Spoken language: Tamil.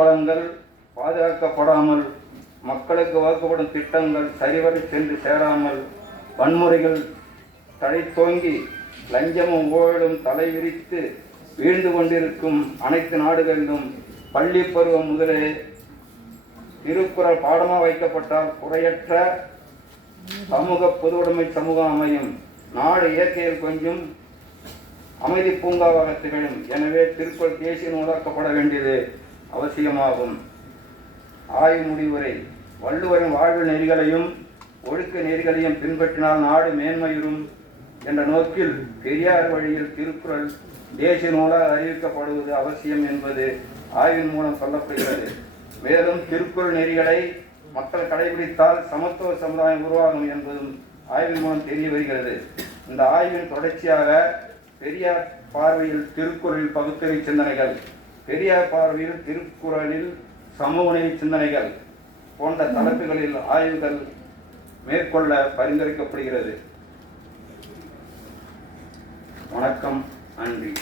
வளங்கள் பாதுகாக்கப்படாமல், மக்களுக்கு வகுக்கப்படும் திட்டங்கள் சரிவர சென்று சேராமல், வன்முறைகள் தழைத்தோங்கி லஞ்சமும் ஊழலும் தலைவிரித்து வீழ்ந்து கொண்டிருக்கும் அனைத்து நாடுகளிலும் பள்ளி பருவம் முதலே திருக்குறள் பாடமாக வைக்கப்பட்டால் குறையற்ற சமூக பொதுவுடைமை சமூகம் அமையும். நாடு இயற்கையில் கொஞ்சம் அமைதி பூங்காவாக திகழும். எனவே திருக்குறள் தேசிய நூலாக்கப்பட வேண்டியது அவசியமாகும். ஆய்வு முடிவுரை. வள்ளுவரின் வாழ்வு நெறிகளையும் ஒழுக்க நெறிகளையும் பின்பற்றினால் நாடு மேன்மையுறும் என்ற நோக்கில் பெரியார் வழியில் திருக்குறள் தேசிய நூலாக அறிவிக்கப்படுவது அவசியம் என்பது ஆய்வின் மூலம் சொல்லப்படுகிறது. மேலும் திருக்குறள் நெறிகளை மக்கள் கடைபிடித்தால் சமத்துவ சமுதாயம் உருவாகும் என்பதும் ஆய்வின் மூலம் தெரிய வருகிறது. இந்த ஆய்வின் தொடர்ச்சியாக பெரியார் பார்வையில் திருக்குறளில் பகுத்தறிவு சிந்தனைகள், பெரியார் பார்வையில் திருக்குறளில் சமூகநீதி சிந்தனைகள் போன்ற தலைப்புகளில் ஆய்வுகள் மேற்கொள்ள பரிந்துரைக்கப்படுகிறது. வணக்கம், நன்றி.